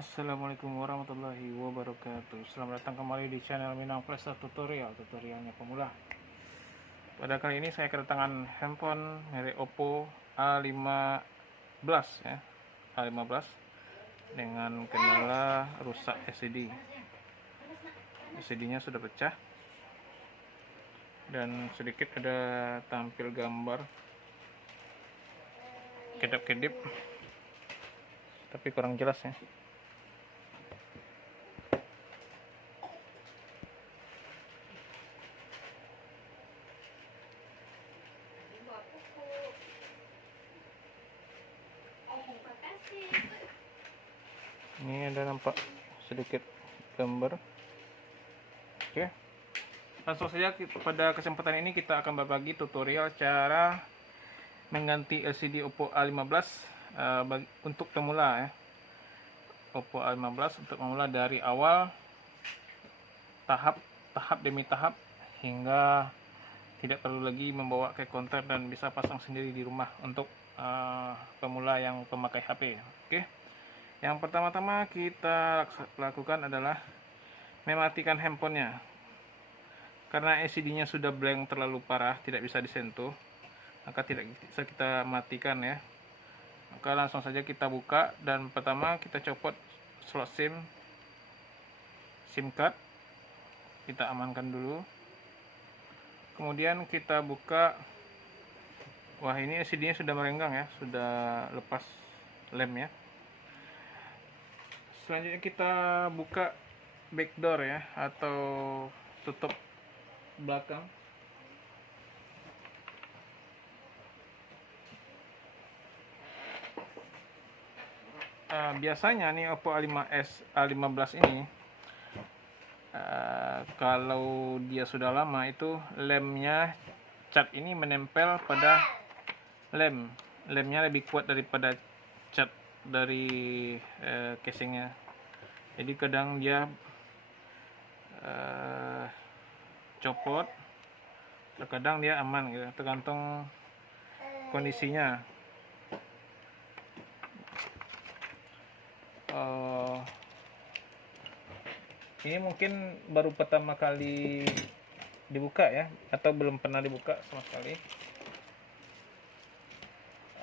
Assalamualaikum warahmatullahi wabarakatuh. Selamat datang kembali di channel Minang Playstyle tutorialnya pemula. Pada kali ini saya kedatangan handphone merek Oppo A15 ya, A15 dengan kendala rusak LCD. LCD-nya sudah pecah dan sedikit ada tampil gambar kedap-kedip, tapi kurang jelas ya. Ini ada nampak sedikit gambar. Oke, langsung saja pada kesempatan ini kita akan berbagi tutorial cara mengganti LCD Oppo A15 untuk pemula ya. Oppo A15 untuk pemula dari awal, tahap demi tahap, hingga tidak perlu lagi membawa ke konter dan bisa pasang sendiri di rumah untuk pemula yang pemakai HP. Oke, yang pertama-tama kita lakukan adalah mematikan handphonenya. Karena LCD-nya sudah blank terlalu parah, tidak bisa disentuh, maka tidak bisa kita matikan ya. Maka langsung saja kita buka, dan pertama kita copot slot SIM card, kita amankan dulu. Kemudian kita buka. Wah, ini LCD-nya sudah merenggang ya, sudah lepas lem ya. Selanjutnya kita buka backdoor ya, atau tutup belakang. Biasanya nih Oppo A15 ini kalau dia sudah lama itu lemnya, cat ini menempel pada lemnya lebih kuat daripada cat dari casingnya. Jadi kadang dia copot, terkadang dia aman gitu, tergantung kondisinya. Ini mungkin baru pertama kali dibuka ya, atau belum pernah dibuka sama sekali.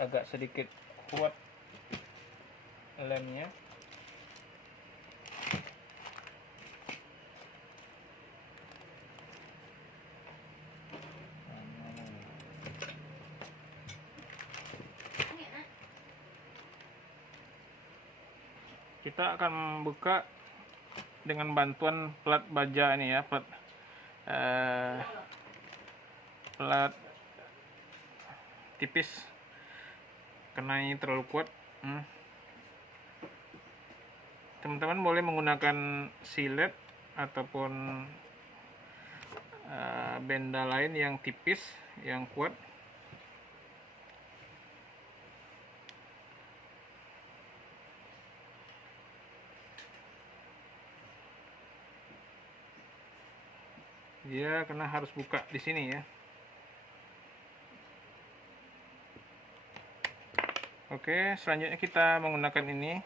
Agak sedikit kuat lemnya. Kita akan membuka dengan bantuan plat baja ini ya, plat tipis, karena ini terlalu kuat. Teman-teman boleh menggunakan silet ataupun benda lain yang tipis, yang kuat. Dia karena harus buka di sini ya. Oke, selanjutnya kita menggunakan ini.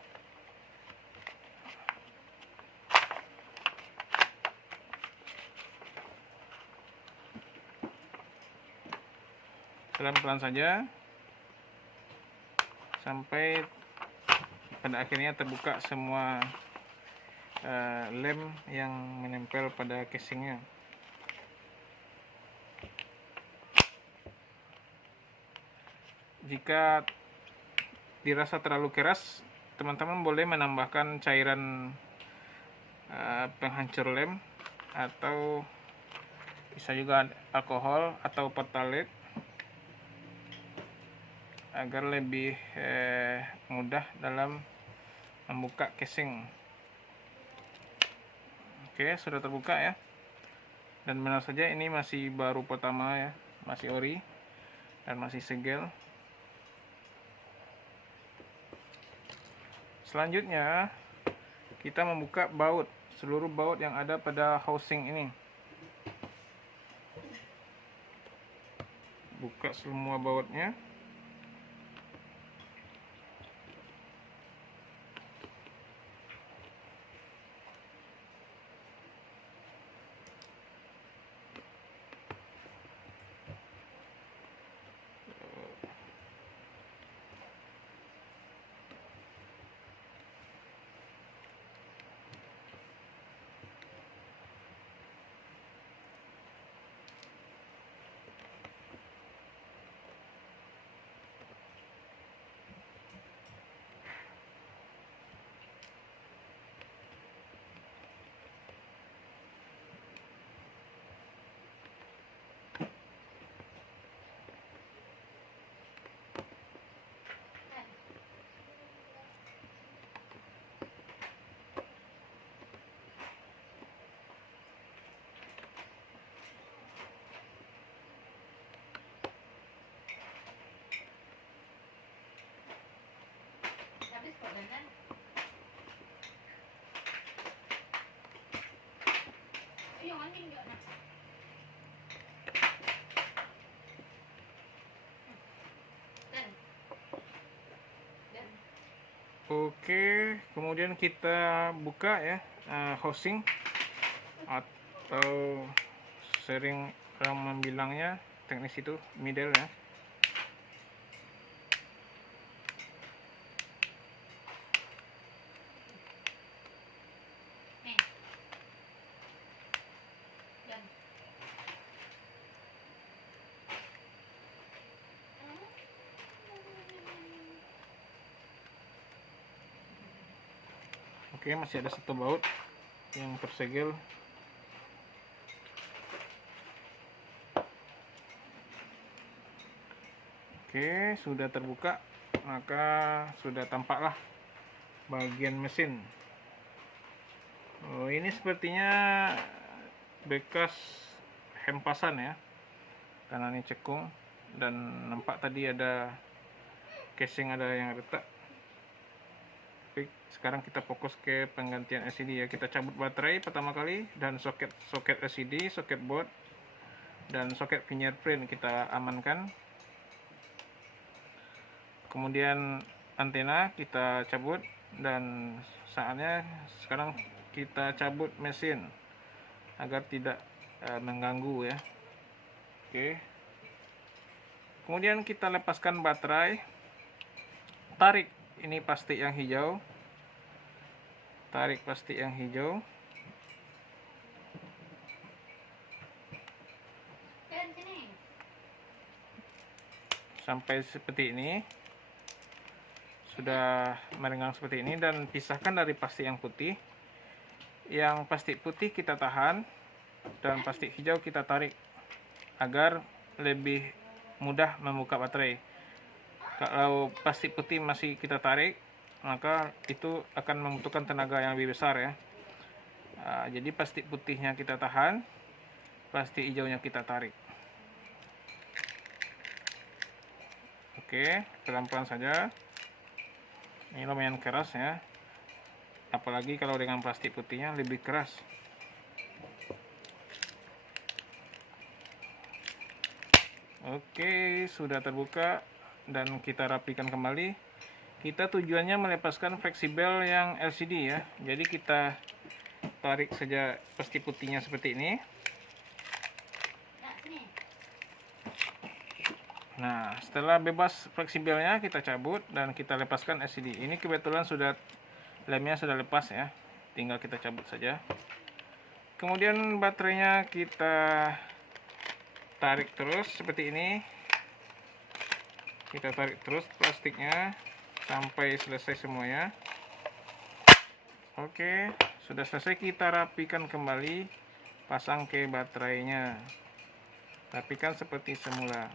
Pelan-pelan saja sampai pada akhirnya terbuka semua lem yang menempel pada casingnya. Jika dirasa terlalu keras, teman-teman boleh menambahkan cairan penghancur lem, atau bisa juga alkohol atau pertalite, agar lebih mudah dalam membuka casing. Oke, sudah terbuka ya, dan benar saja ini masih baru pertama ya, masih ori dan masih segel. Selanjutnya kita membuka baut, seluruh baut yang ada pada housing ini. Buka semua bautnya. Oke, kemudian kita buka ya housing atau sering orang membilangnya teknis itu middle ya. Oke, masih ada satu baut yang tersegel. Oke, sudah terbuka, maka sudah tampaklah bagian mesin. Oh, ini sepertinya bekas hempasan ya, karena ini cekung dan nampak tadi ada casing ada yang retak. Baik, sekarang kita fokus ke penggantian LCD ya. Kita cabut baterai pertama kali dan soket LCD, soket board dan soket fingerprint kita amankan. Kemudian antena kita cabut dan saatnya sekarang kita cabut mesin agar tidak mengganggu ya. Oke. Kemudian kita lepaskan baterai. Tarik ini plastik yang hijau. Tarik plastik yang hijau. Sampai seperti ini. Sudah merenggang seperti ini dan pisahkan dari plastik yang putih. Yang plastik putih kita tahan dan plastik hijau kita tarik agar lebih mudah membuka baterai. Kalau plastik putih masih kita tarik, maka itu akan membutuhkan tenaga yang lebih besar ya. Jadi plastik putihnya kita tahan, plastik hijaunya kita tarik. Oke, pelan-pelan saja. Ini lumayan keras ya. Apalagi kalau dengan plastik putihnya lebih keras. Oke, sudah terbuka dan kita rapikan kembali. Kita tujuannya melepaskan fleksibel yang LCD ya. Jadi kita tarik saja plastik putihnya seperti ini. Nah, setelah bebas fleksibelnya kita cabut dan kita lepaskan LCD. Ini kebetulan sudah lemnya sudah lepas ya. Tinggal kita cabut saja. Kemudian baterainya kita tarik terus seperti ini. Kita tarik terus plastiknya sampai selesai semuanya. Oke, sudah selesai, kita rapikan kembali, pasang ke baterainya. Rapikan seperti semula.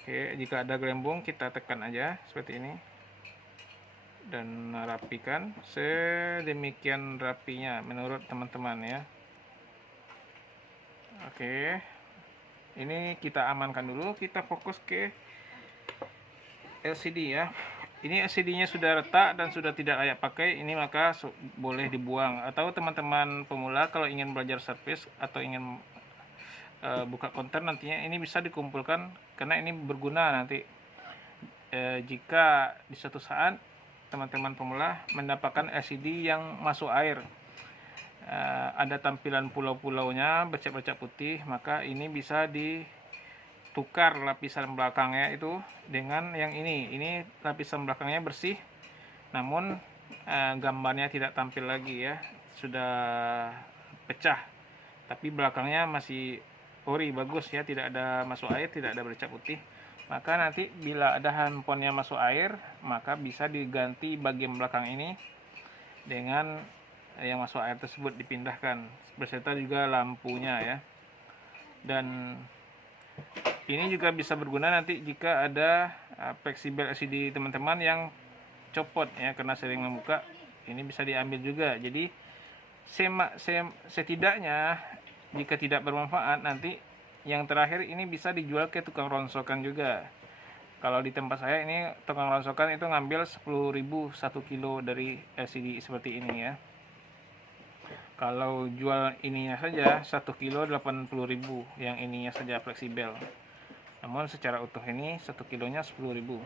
Oke, jika ada gelembung kita tekan aja seperti ini. Dan rapikan sedemikian rapinya menurut teman-teman ya. Oke. Ini kita amankan dulu, kita fokus ke LCD ya. Ini LCD-nya sudah retak dan sudah tidak layak pakai, ini maka boleh dibuang. Atau teman-teman pemula kalau ingin belajar service atau ingin buka konter nantinya, ini bisa dikumpulkan karena ini berguna nanti jika di suatu saat teman-teman pemula mendapatkan LCD yang masuk air. Ada tampilan pulau-pulaunya bercak-bercak putih, maka ini bisa ditukar lapisan belakangnya itu dengan yang ini lapisan belakangnya bersih, namun gambarnya tidak tampil lagi ya, sudah pecah, tapi belakangnya masih ori bagus ya, tidak ada masuk air, tidak ada bercak putih. Maka nanti bila ada handphonenya masuk air, maka bisa diganti bagian belakang ini dengan yang masuk air tersebut dipindahkan, beserta juga lampunya ya. Dan ini juga bisa berguna nanti jika ada fleksibel LCD teman-teman yang copot ya karena sering membuka, ini bisa diambil juga. Jadi setidaknya jika tidak bermanfaat, nanti yang terakhir ini bisa dijual ke tukang ronsokan juga. Kalau di tempat saya ini tukang ronsokan itu ngambil 10.000 1 kilo dari LCD seperti ini ya. Kalau jual ininya saja 1 kilo 80.000, yang ininya saja fleksibel. Namun secara utuh ini 1 kilonya 10.000.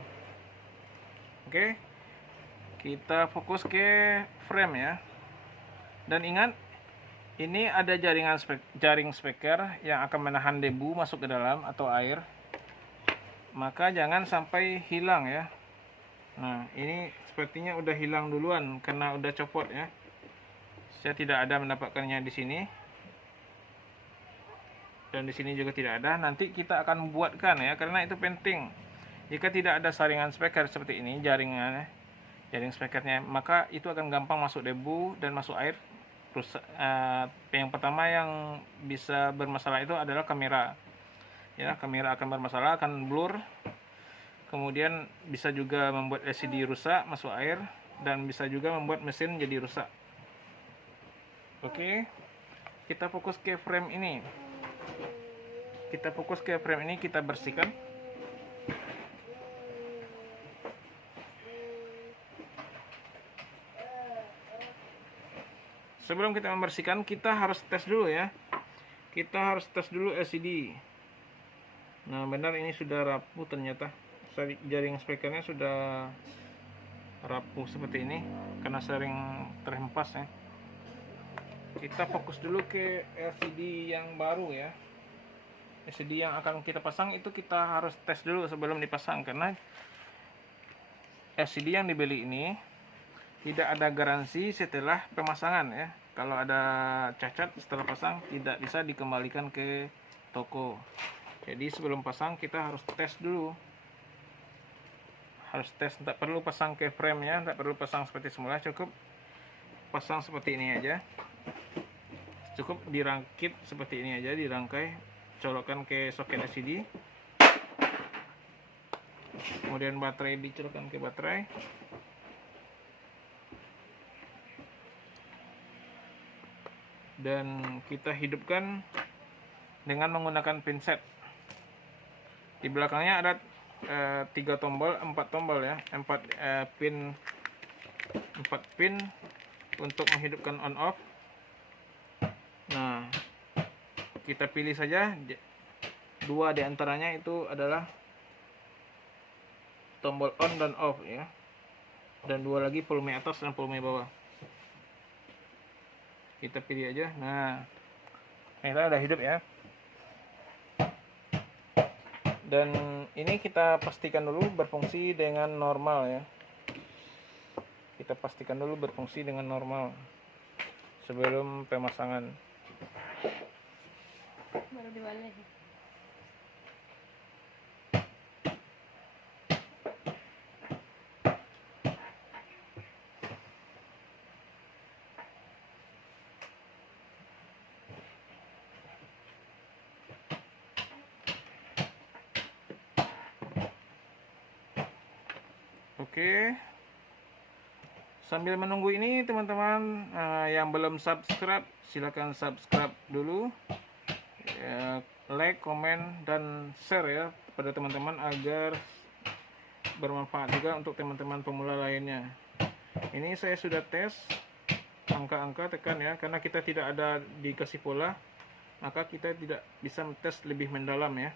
Oke, kita fokus ke frame ya. Dan ingat, ini ada jaring speaker yang akan menahan debu masuk ke dalam atau air. Maka jangan sampai hilang ya. Nah, ini sepertinya udah hilang duluan karena udah copot ya. Saya tidak ada mendapatkannya di sini. Dan di sini juga tidak ada. Nanti kita akan buatkan ya, karena itu penting. Jika tidak ada saringan speaker seperti ini, jaring speakernya, maka itu akan gampang masuk debu dan masuk air. Yang pertama yang bisa bermasalah itu adalah kamera. Ya, kamera akan bermasalah, akan blur. Kemudian bisa juga membuat LCD rusak, masuk air, dan bisa juga membuat mesin jadi rusak. Oke, kita fokus ke frame ini. Kita bersihkan. Sebelum kita membersihkan, kita harus tes dulu ya. Kita harus tes dulu LCD. Nah, benar ini sudah rapuh ternyata. Jaring speakernya sudah rapuh seperti ini karena sering terhempas ya. Kita fokus dulu ke LCD yang baru ya. LCD yang akan kita pasang itu kita harus tes dulu sebelum dipasang, karena LCD yang dibeli ini tidak ada garansi setelah pemasangan ya. Kalau ada cacat setelah pasang tidak bisa dikembalikan ke toko. Jadi sebelum pasang kita harus tes dulu. Harus tes, tidak perlu pasang ke frame ya, tidak perlu pasang seperti semula, cukup pasang seperti ini aja. Cukup dirangkit seperti ini aja, dirangkai, colokkan ke soket LCD. Kemudian baterai dicolokkan ke baterai. Dan kita hidupkan dengan menggunakan pinset. Di belakangnya ada 4 tombol ya, 4 pin untuk menghidupkan on off. Nah, kita pilih saja 2 diantaranya itu adalah tombol on dan off ya, dan 2 lagi volume atas dan volume bawah. Kita pilih aja. Nah, kita udah hidup ya. Dan ini kita pastikan dulu berfungsi dengan normal ya. Kita pastikan dulu berfungsi dengan normal sebelum pemasangan. Baru diwali. Oke. Sambil menunggu ini teman-teman yang belum subscribe, silakan subscribe dulu. Like, komen, dan share ya pada teman-teman agar bermanfaat juga untuk teman-teman pemula lainnya. Ini saya sudah tes angka-angka, tekan ya, karena kita tidak ada dikasih pola, maka kita tidak bisa tes lebih mendalam ya.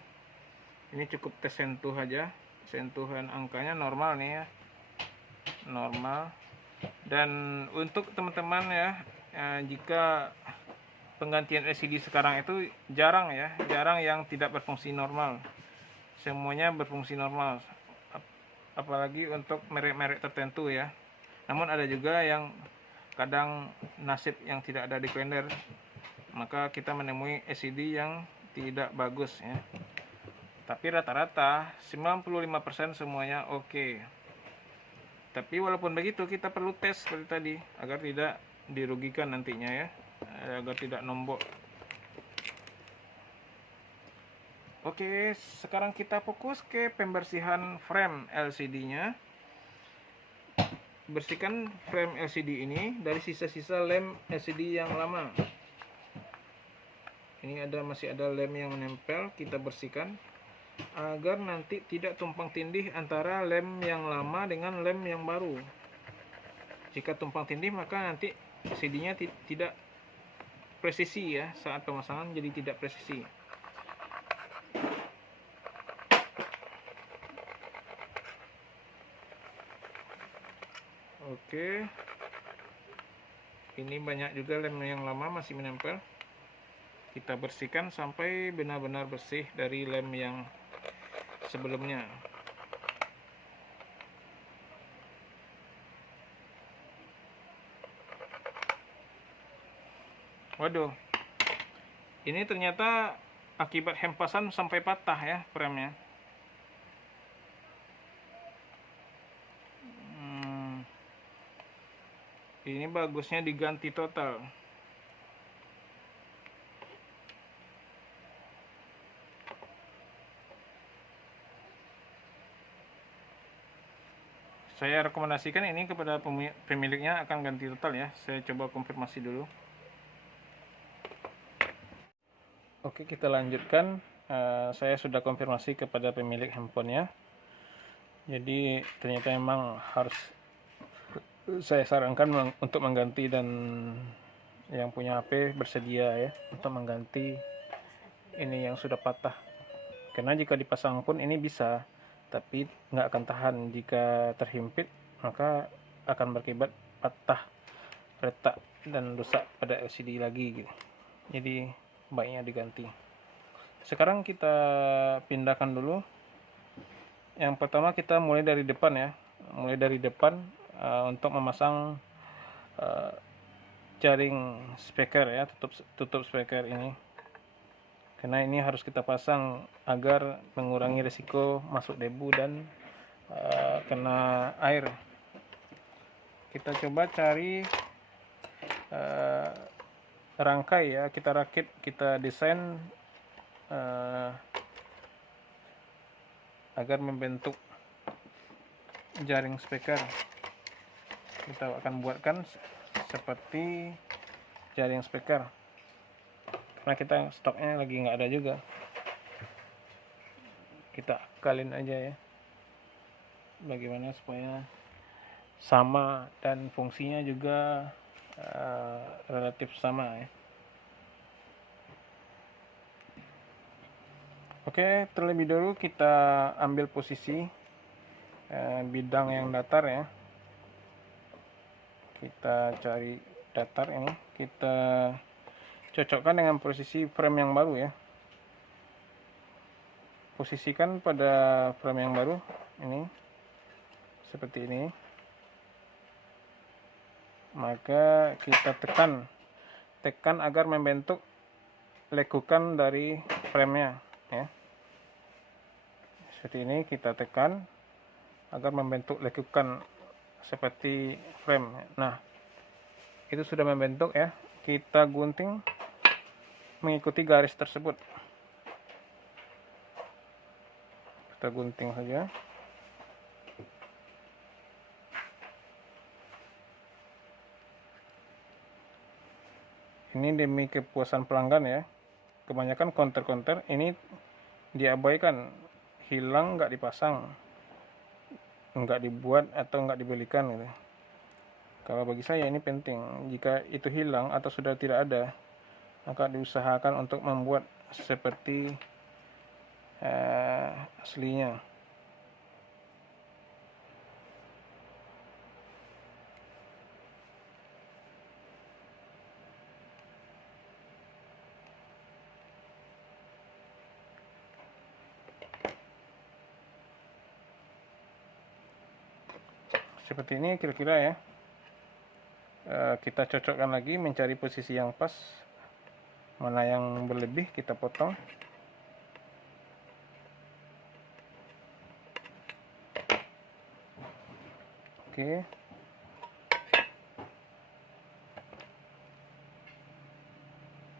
Ini cukup tes sentuh aja, sentuhan angkanya normal nih ya, normal. Dan untuk teman-teman ya, jika penggantian LCD sekarang itu jarang ya, jarang yang tidak berfungsi normal, semuanya berfungsi normal, apalagi untuk merek-merek tertentu ya. Namun ada juga yang kadang nasib yang tidak ada di kalender, maka kita menemui LCD yang tidak bagus ya. Tapi rata-rata 95% semuanya oke. Tapi walaupun begitu kita perlu tes seperti tadi agar tidak dirugikan nantinya ya, agar tidak nombok. Oke, sekarang kita fokus ke pembersihan frame LCD-nya. Bersihkan frame LCD ini dari sisa-sisa lem LCD yang lama. Ini masih ada lem yang menempel, kita bersihkan agar nanti tidak tumpang tindih antara lem yang lama dengan lem yang baru. Jika tumpang tindih maka nanti LCD-nya tidak presisi ya saat pemasangan, jadi tidak presisi. Oke, ini banyak juga lem yang lama masih menempel. Kita bersihkan sampai benar-benar bersih dari lem yang sebelumnya. Waduh, ini ternyata akibat hempasan sampai patah ya frame-nya. Ini bagusnya diganti total. Saya rekomendasikan ini kepada pemiliknya akan ganti total ya. Saya coba konfirmasi dulu. Oke, kita lanjutkan. Saya sudah konfirmasi kepada pemilik handphonenya. Jadi ternyata memang harus saya sarankan untuk mengganti, dan yang punya HP bersedia ya untuk mengganti ini yang sudah patah. Karena jika dipasang pun ini bisa, tapi nggak akan tahan. Jika terhimpit maka akan berakibat patah, retak, dan rusak pada LCD lagi gitu. Jadi baiknya diganti. Sekarang kita pindahkan dulu. Yang pertama kita mulai dari depan ya, mulai dari depan untuk memasang jaring speaker ya, tutup speaker ini. Karena ini harus kita pasang agar mengurangi risiko masuk debu dan kena air. Kita coba cari rangkai ya, kita rakit, kita desain agar membentuk jaring speaker. Kita akan buatkan seperti jaring speaker, karena kita stoknya lagi nggak ada juga. Kita akalin aja ya, bagaimana supaya sama dan fungsinya juga relatif sama ya. Oke, terlebih dahulu kita ambil posisi bidang yang datar ya. Kita cari datar ini, kita cocokkan dengan posisi frame yang baru ya. Posisikan pada frame yang baru ini seperti ini. Maka kita tekan agar membentuk lekukan dari frame-nya ya. Seperti ini, kita tekan agar membentuk lekukan seperti frame. Nah, itu sudah membentuk ya. Kita gunting mengikuti garis tersebut. Kita gunting saja. Ini demi kepuasan pelanggan ya. Kebanyakan counter ini diabaikan, hilang nggak dipasang, nggak dibuat atau nggak dibelikan gitu. Kalau bagi saya ini penting. Jika itu hilang atau sudah tidak ada, maka diusahakan untuk membuat seperti aslinya. Seperti ini kira-kira ya. Kita cocokkan lagi, mencari posisi yang pas. Mana yang berlebih kita potong. Oke.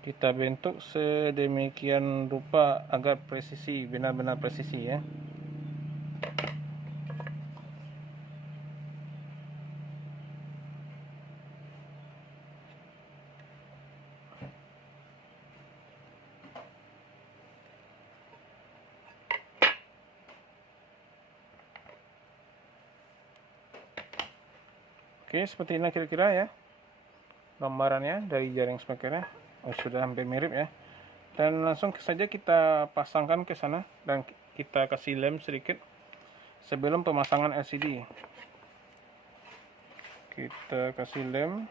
Kita bentuk sedemikian rupa agar presisi, benar-benar presisi ya. Oke, seperti ini kira-kira ya gambarannya dari jaring speakernya. Oh, sudah hampir mirip ya. Dan langsung saja kita pasangkan ke sana dan kita kasih lem sedikit sebelum pemasangan LCD. Kita kasih lem.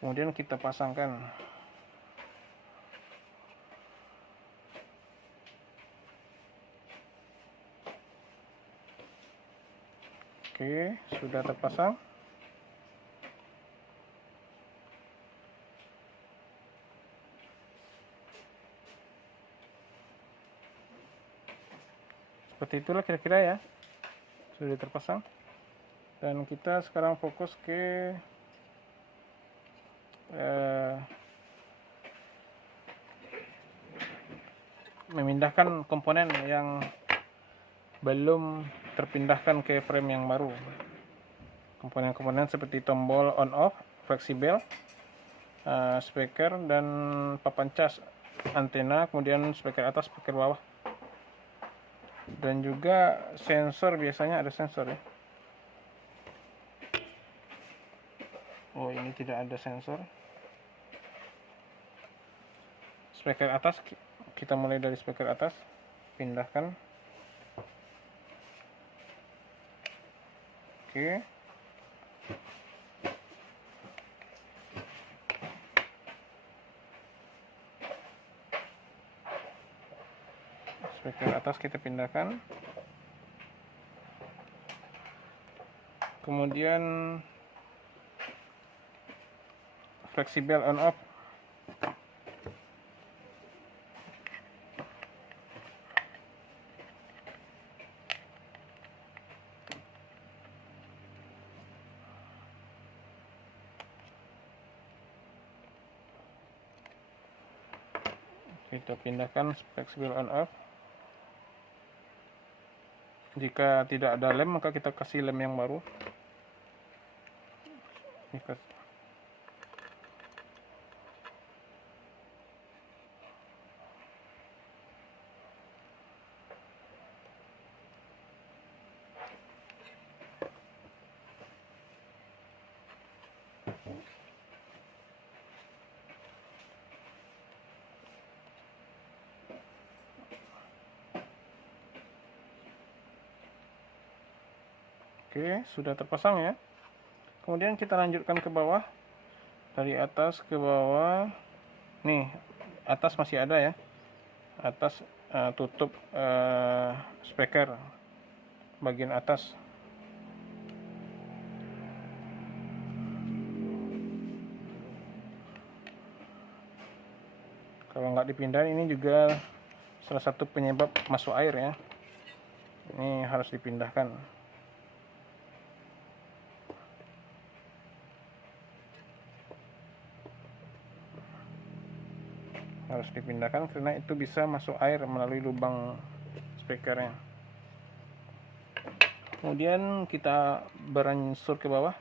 Kemudian kita pasangkan. Oke, sudah terpasang. Seperti itulah kira-kira ya. Sudah terpasang. Dan kita sekarang fokus ke memindahkan komponen yang belum terpindahkan ke frame yang baru. Komponen-komponen seperti tombol on off, fleksibel, speaker, dan papan cas, antena, kemudian speaker atas, speaker bawah, dan juga sensor. Biasanya ada sensor ya. Oh, ini tidak ada sensor. Speaker atas, kita mulai dari speaker atas, pindahkan. Oke. Speaker atas kita pindahkan. Kemudian fleksibel on off. Kita pindahkan fleksibel on off. Jika tidak ada lem, maka kita kasih lem yang baru. Oke, sudah terpasang ya. Kemudian kita lanjutkan ke bawah. Dari atas ke bawah. Nih, atas masih ada ya. Atas tutup speaker bagian atas. Kalau nggak dipindahin, ini juga salah satu penyebab masuk air ya. Ini harus dipindahkan. Harus dipindahkan karena itu bisa masuk air melalui lubang speakernya. Kemudian kita beransur ke bawah,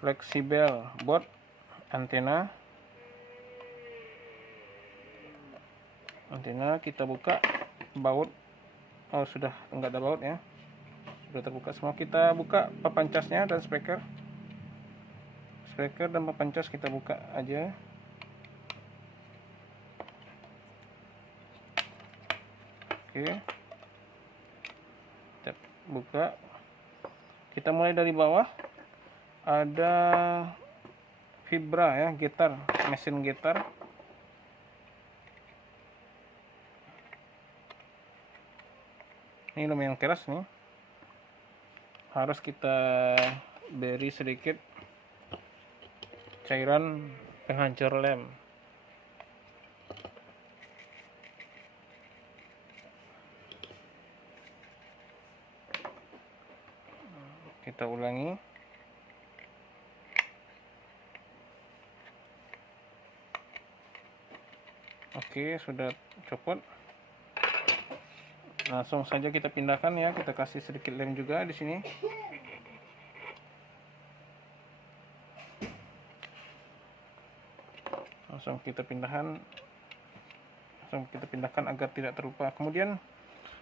fleksibel board, antena kita buka, baut. Oh, sudah enggak ada baut ya, sudah terbuka semua. Kita buka papan casnya dan speaker dan papan cas kita buka aja. Oke, kita buka. Kita mulai dari bawah. Ada vibra ya, gitar, mesin gitar. Ini lumayan keras nih. Harus kita beri sedikit cairan penghancur lem. Kita ulangi. Oke, sudah copot. Langsung saja kita pindahkan ya. Kita kasih sedikit lem juga di sini. Langsung kita pindahkan langsung kita pindahkan agar tidak terlupa. Kemudian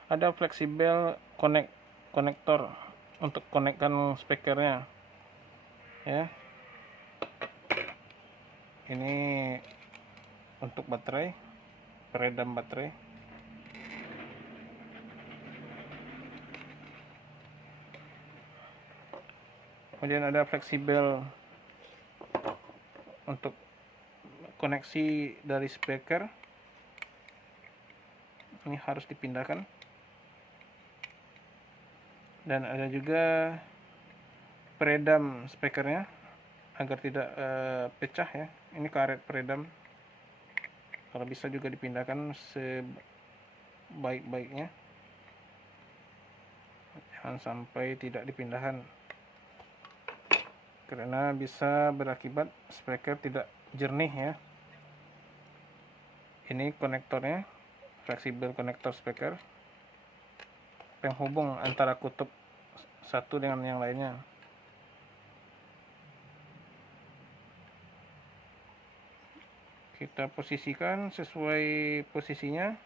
ada fleksibel konektor untuk konekkan speakernya ya. Ini untuk baterai, peredam baterai. Kemudian ada fleksibel untuk koneksi dari speaker. Ini harus dipindahkan. Dan ada juga peredam speakernya agar tidak pecah ya. Ini karet peredam. Kalau bisa juga dipindahkan sebaik-baiknya. Jangan sampai tidak dipindahkan, karena bisa berakibat speaker tidak jernih ya. Ini konektornya, fleksibel konektor speaker, penghubung antara kutub satu dengan yang lainnya. Kita posisikan sesuai posisinya.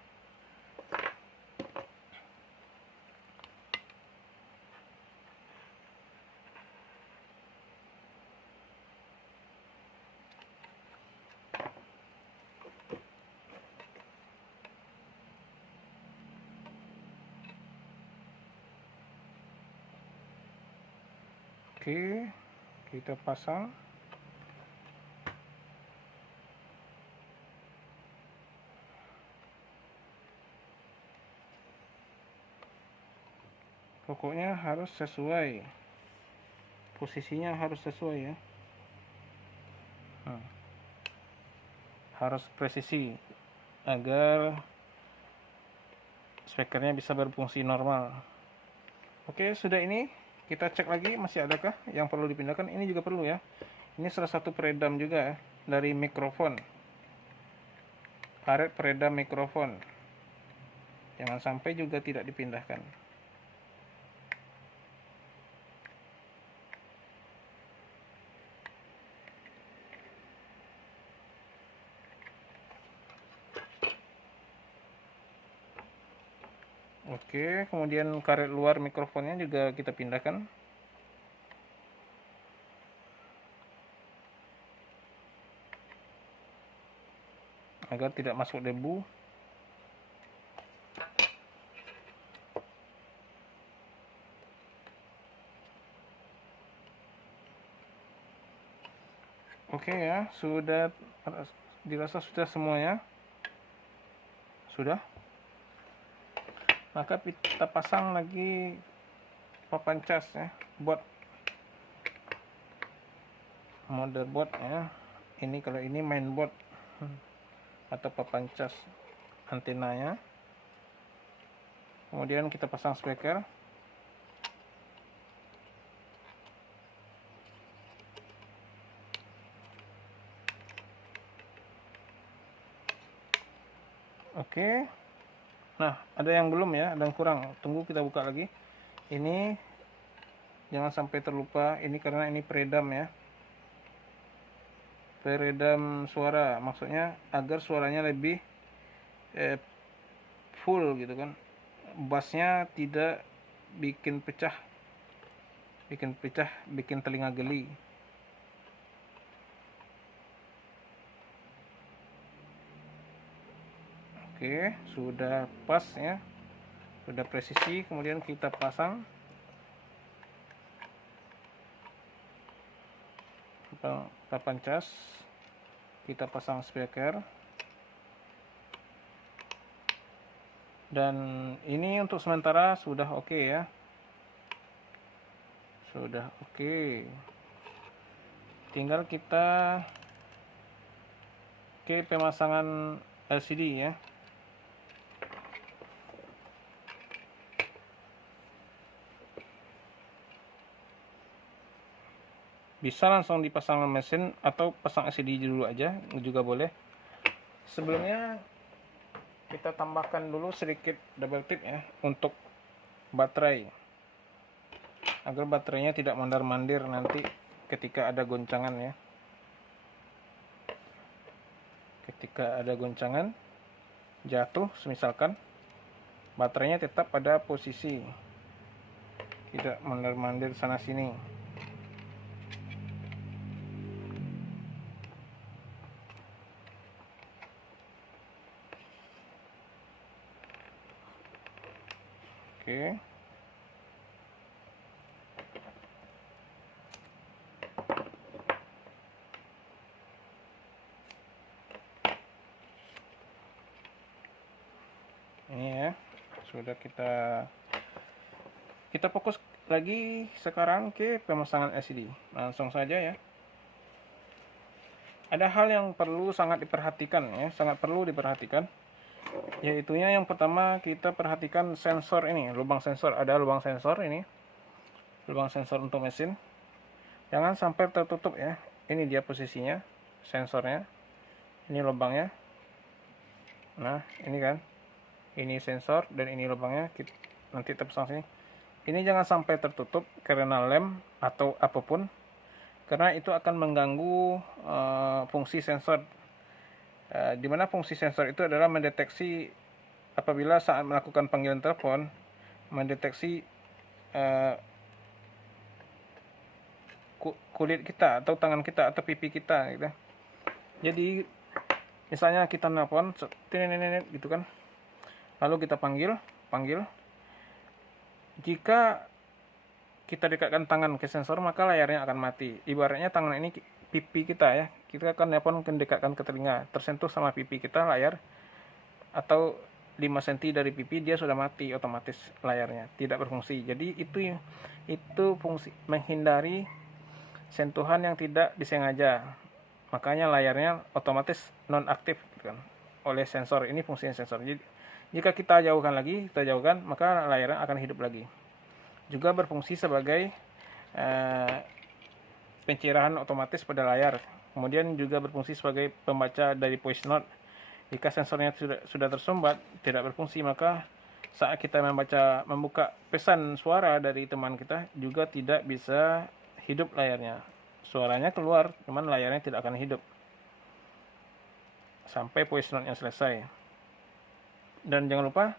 Oke, kita pasang. Pokoknya harus sesuai, posisinya harus sesuai ya. Harus presisi agar speakernya bisa berfungsi normal. Oke, sudah ini. Kita cek lagi masih adakah yang perlu dipindahkan. Ini juga perlu ya. Ini salah satu peredam juga ya, dari mikrofon. Karet peredam mikrofon. Jangan sampai juga tidak dipindahkan. Oke, kemudian karet luar mikrofonnya juga kita pindahkan. Agar tidak masuk debu. Oke ya, sudah dirasa sudah semuanya. Sudah. Maka kita pasang lagi papan cas ya, board motherboard ya. Ini kalau ini mainboard atau papan cas antenanya. Kemudian kita pasang speaker. Oke. Nah, ada yang belum ya, ada yang kurang. Tunggu kita buka lagi. Ini jangan sampai terlupa, ini karena ini peredam ya. Peredam suara, maksudnya agar suaranya lebih full gitu kan. Bassnya tidak bikin pecah. Bikin telinga geli. Oke, sudah pas ya, sudah presisi. Kemudian kita pasang papan cas, kita pasang speaker, dan ini untuk sementara sudah oke ya, sudah oke. Tinggal kita ke pemasangan LCD ya. Bisa langsung dipasang mesin atau pasang LCD dulu aja juga boleh. Sebelumnya kita tambahkan dulu sedikit double tip ya untuk baterai, agar baterainya tidak mondar-mandir nanti ketika ada goncangan ya. Ketika ada goncangan jatuh, misalkan baterainya tetap pada posisi, tidak mondar-mandir sana sini. Oke. Ini ya, sudah kita fokus lagi sekarang ke pemasangan LCD. Langsung saja ya. Ada hal yang perlu sangat diperhatikan ya, sangat perlu diperhatikan. Yaitunya yang pertama kita perhatikan sensor ini, lubang sensor. Ada lubang sensor ini, lubang sensor untuk mesin. Jangan sampai tertutup ya. Ini dia posisinya, sensornya. Ini lubangnya. Nah, ini kan. Ini sensor dan ini lubangnya. Nanti terpasang sini. Ini jangan sampai tertutup karena lem atau apapun, karena itu akan mengganggu fungsi sensor. Dimana fungsi sensor itu adalah mendeteksi apabila saat melakukan panggilan telepon, mendeteksi kulit kita atau tangan kita atau pipi kita gitu. Jadi misalnya kita nelpon gitu kan, lalu kita panggil, jika kita dekatkan tangan ke sensor maka layarnya akan mati. Ibaratnya tangan ini pipi kita ya, kita akan nelpon dekatkan ke telinga, tersentuh sama pipi kita layar, atau 5 cm dari pipi dia sudah mati otomatis, layarnya tidak berfungsi. Jadi itu fungsi menghindari sentuhan yang tidak disengaja, makanya layarnya otomatis nonaktif kan oleh sensor. Ini fungsinya sensor. Jadi jika kita jauhkan maka layarnya akan hidup lagi. Juga berfungsi sebagai pencerahan otomatis pada layar. Kemudian juga berfungsi sebagai pembaca dari voice note. Jika sensornya sudah tersumbat, tidak berfungsi, maka saat kita membuka pesan suara dari teman kita juga tidak bisa hidup layarnya. Suaranya keluar, cuman layarnya tidak akan hidup sampai voice note-nya selesai. Dan jangan lupa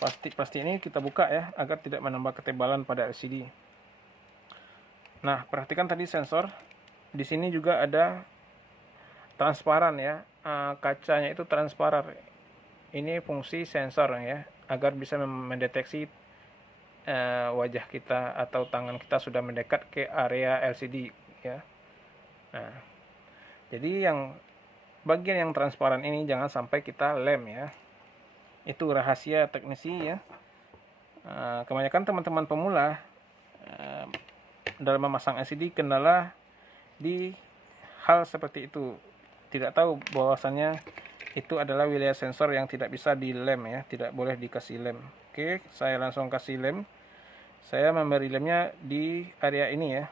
plastik ini kita buka ya, agar tidak menambah ketebalan pada LCD. Nah, perhatikan tadi sensor. Di sini juga ada transparan ya, kacanya itu transparan. Ini fungsi sensor ya, agar bisa mendeteksi wajah kita atau tangan kita sudah mendekat ke area LCD ya. Nah, jadi bagian yang transparan ini jangan sampai kita lem ya. Itu rahasia teknisi ya. Kebanyakan teman-teman pemula dalam memasang LCD kendala di hal seperti itu. Tidak tahu bahwasannya itu adalah wilayah sensor yang tidak bisa dilem ya, tidak boleh dikasih lem. Oke, saya langsung kasih lem. Saya memberi lemnya di area ini ya.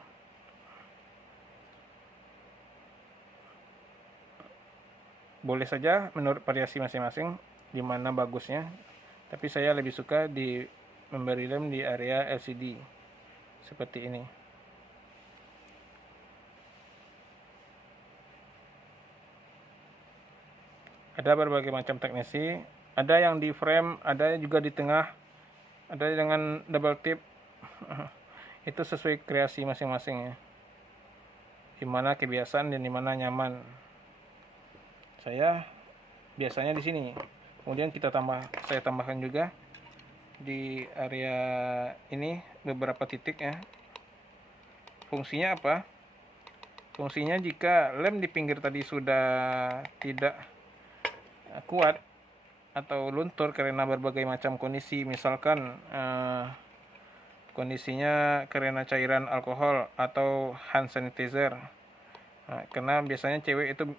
Boleh saja menurut variasi masing-masing di mana bagusnya, tapi saya lebih suka memberi lem di area LCD seperti ini. Ada berbagai macam teknisi, ada yang di frame, ada juga di tengah, ada dengan double tip. Itu sesuai kreasi masing-masing ya, dimana kebiasaan dan dimana nyaman. Saya biasanya di sini. Kemudian saya tambahkan juga di area ini beberapa titik ya. Fungsinya apa? Fungsinya jika lem di pinggir tadi sudah tidak kuat atau luntur karena berbagai macam kondisi, misalkan kondisinya karena cairan alkohol atau hand sanitizer. Nah, karena biasanya cewek itu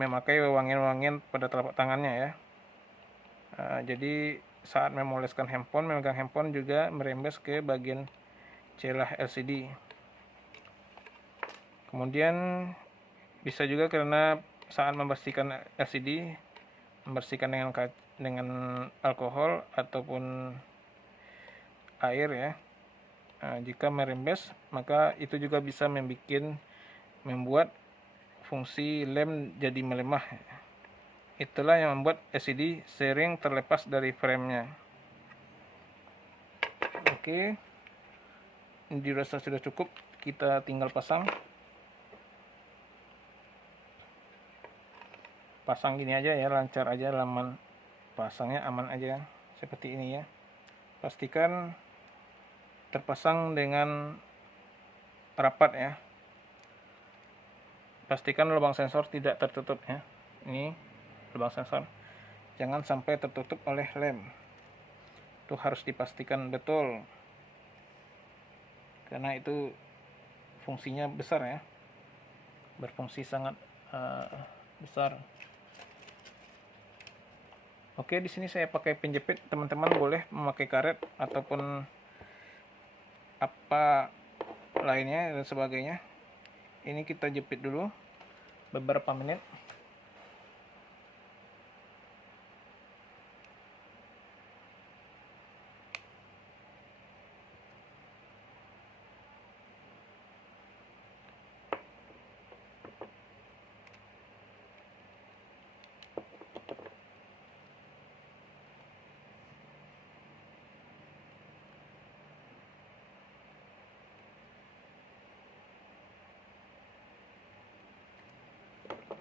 memakai wangian-wangian pada telapak tangannya ya. Jadi saat memegang handphone juga merembes ke bagian celah LCD. Kemudian bisa juga karena saat membersihkan LCD, membersihkan dengan alkohol ataupun air ya. Jika merembes, maka itu juga bisa membuat fungsi lem jadi melemah. Itulah yang membuat LCD sering terlepas dari framenya. Oke, dirasa sudah cukup, kita tinggal pasang gini aja ya, lancar aja, laman pasangnya aman aja seperti ini ya. Pastikan terpasang dengan rapat ya. Pastikan lubang sensor tidak tertutup ya. Ini lubang sensor, jangan sampai tertutup oleh lem. Itu harus dipastikan betul, karena itu fungsinya besar ya, berfungsi sangat besar. Oke, di sini saya pakai penjepit. Teman-teman boleh memakai karet ataupun apa lainnya dan sebagainya. Ini kita jepit dulu beberapa menit.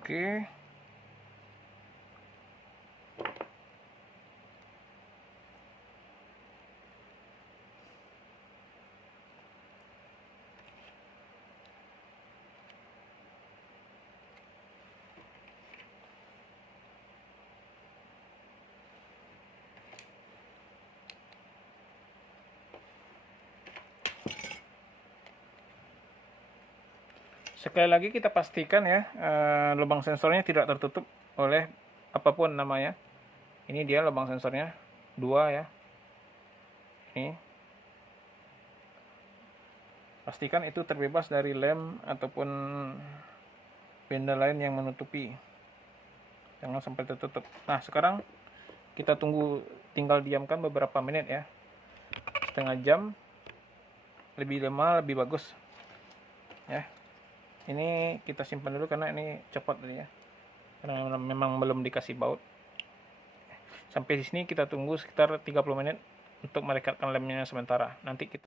Oke. Sekali lagi kita pastikan ya, lubang sensornya tidak tertutup oleh apapun namanya. Ini dia lubang sensornya, 2 ya. Ini. Pastikan itu terbebas dari lem ataupun benda lain yang menutupi. Jangan sampai tertutup. Nah, sekarang kita tunggu, tinggal diamkan beberapa menit ya. Setengah jam. Lebih lama lebih bagus. Ya. Ini kita simpan dulu karena ini copot tadi ya, karena memang belum dikasih baut. Sampai di sini kita tunggu sekitar 30 menit untuk merekatkan lemnya sementara. Nanti kita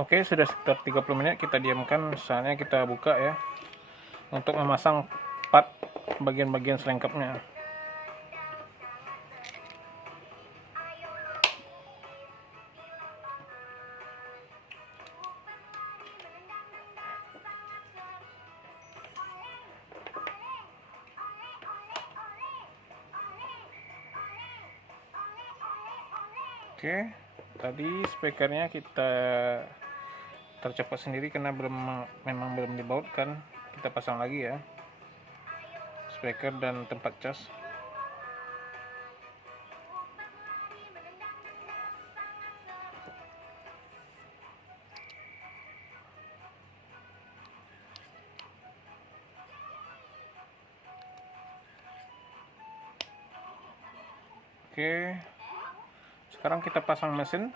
Oke, sudah sekitar 30 menit kita diamkan. Saatnya kita buka ya, untuk memasang part bagian-bagian selengkapnya. Oke, tadi speakernya kita tercopot sendiri karena memang belum dibautkan. Kita pasang lagi ya, speaker dan tempat cas. Oke, sekarang kita pasang mesin.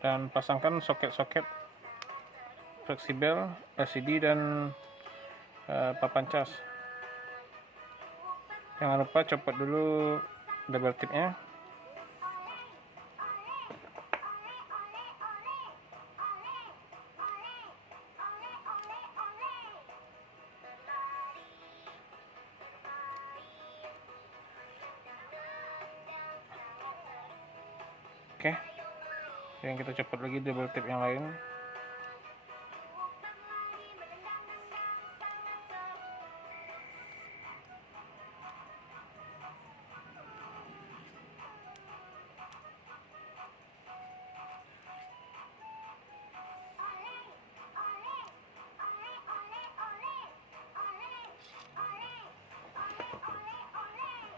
Dan pasangkan soket-soket fleksibel LCD dan papan cas. Jangan lupa copot dulu double tipnya. Oke, yang kita copot lagi double tip yang lain.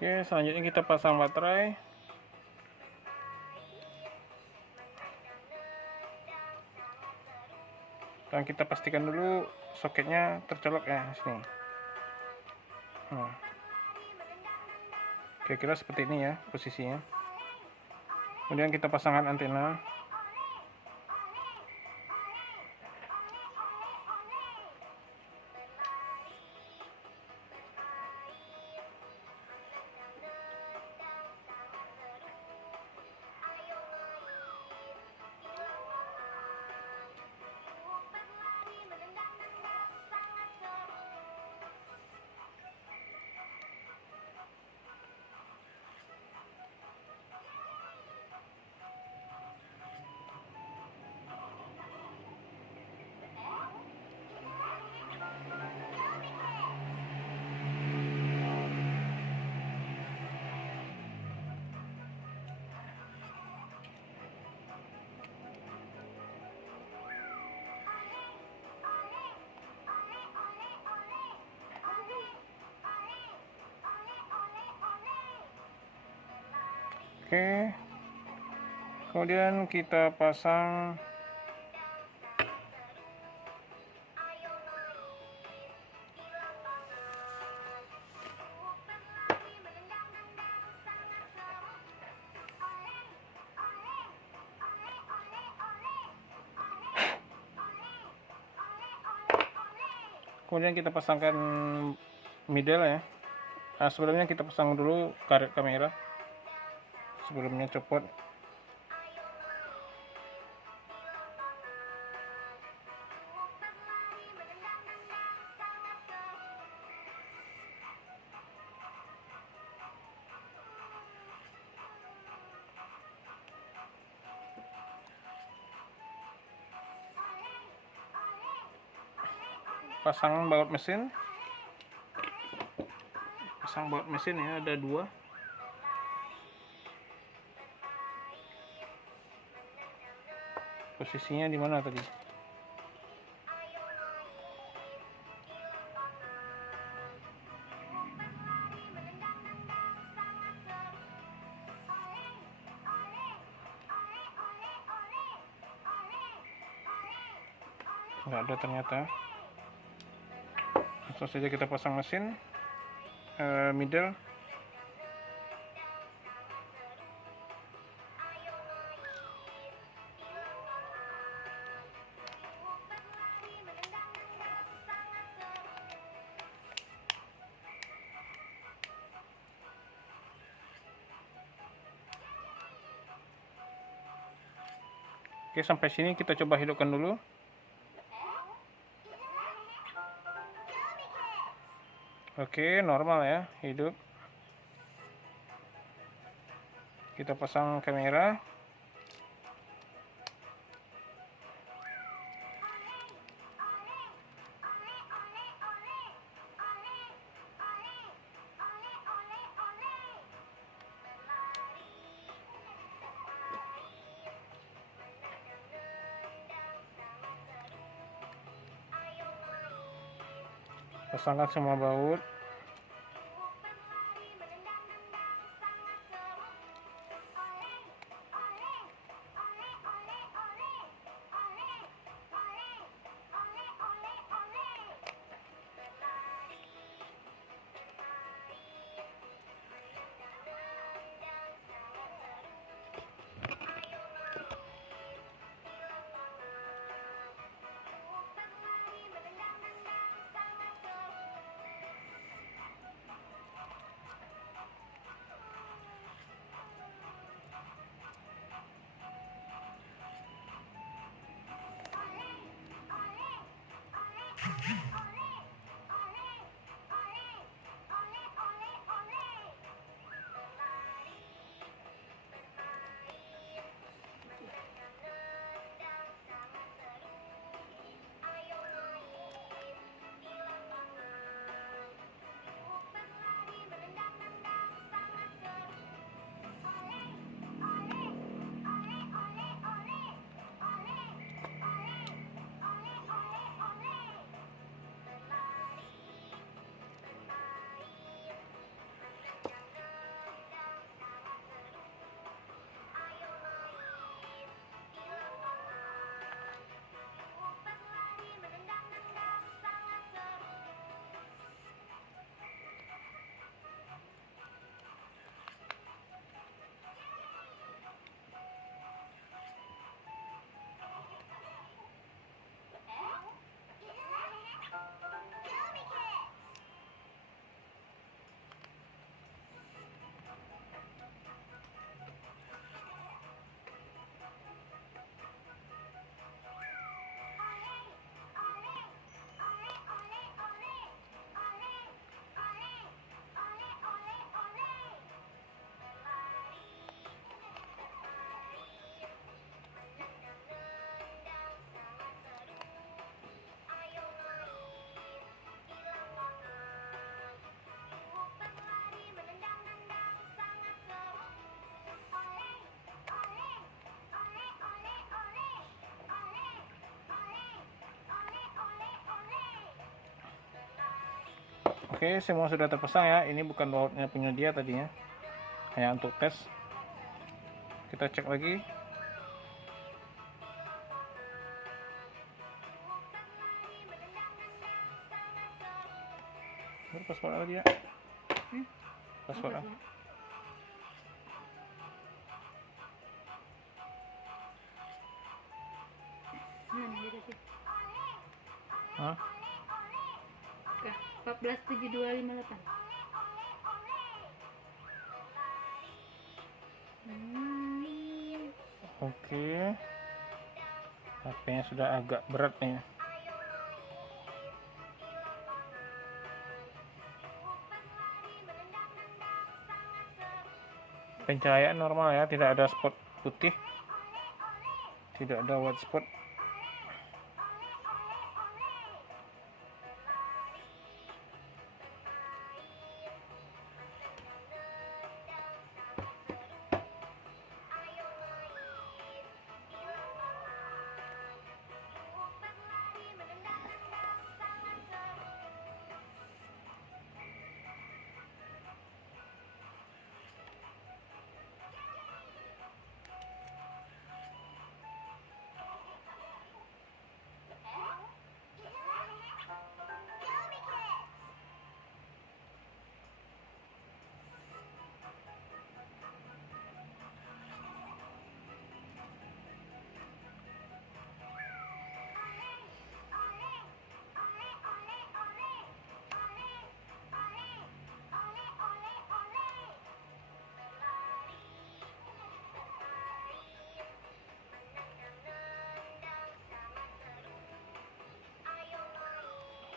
Oke, selanjutnya kita pasang baterai. Dan kita pastikan dulu soketnya tercolok ya sini. Kira-kira seperti ini ya posisinya. Kemudian kita pasangkan antena. Oke, kemudian kita pasang pasangkan middle ya. Nah, sebelumnya kita pasang dulu karet kamera sebelumnya copot. Pasang baut mesin ya, ada 2. Posisinya di mana tadi? Nggak ada ternyata. Langsung saja kita pasang mesin middle. Oke, sampai sini kita coba hidupkan dulu. Oke, normal ya, hidup. Kita pasang kamera. Pasangkan semua baut. Oke, semua sudah terpasang ya. Ini bukan bautnya punya dia tadinya, hanya untuk tes. Kita cek lagi. Password lagi ya. Password. Hah? 147258. Oke. HP-nya sudah agak berat nih. Pencahayaan normal ya, tidak ada spot putih, tidak ada white spot.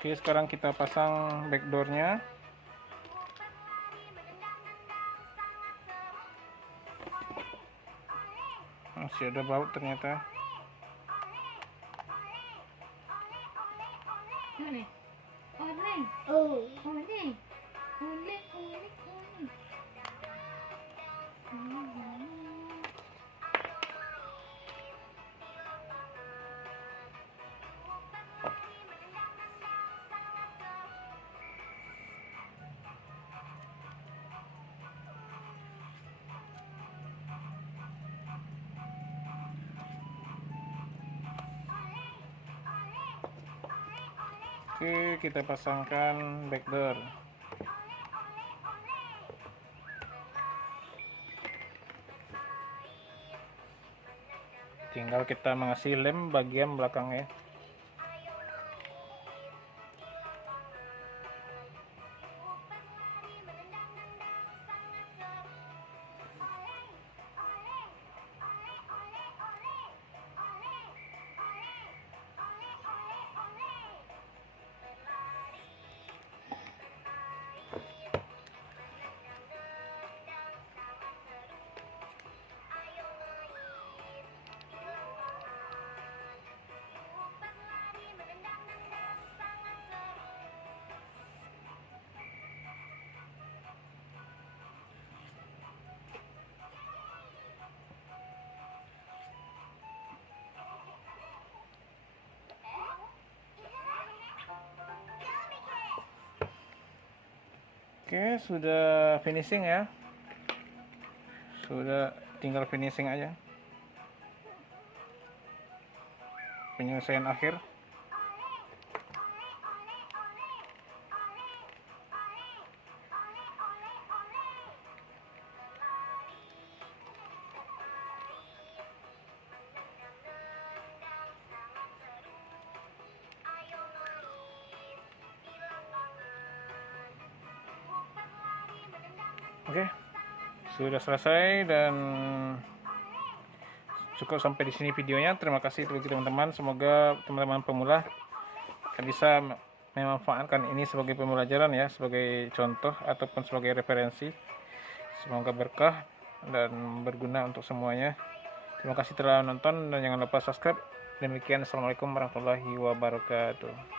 Oke, sekarang kita pasang backdoornya. Masih ada baut ternyata. Oke, kita pasangkan backdoor. Tinggal kita mengisi lem bagian belakangnya. Oke, sudah finishing ya. Sudah tinggal finishing aja. Penyelesaian akhir. Oke, sudah selesai dan cukup sampai di sini videonya. Terima kasih bagi teman-teman. Semoga teman-teman pemula bisa memanfaatkan ini sebagai pembelajaran ya, sebagai contoh ataupun sebagai referensi. Semoga berkah dan berguna untuk semuanya. Terima kasih telah menonton dan jangan lupa subscribe. Demikian, assalamualaikum warahmatullahi wabarakatuh.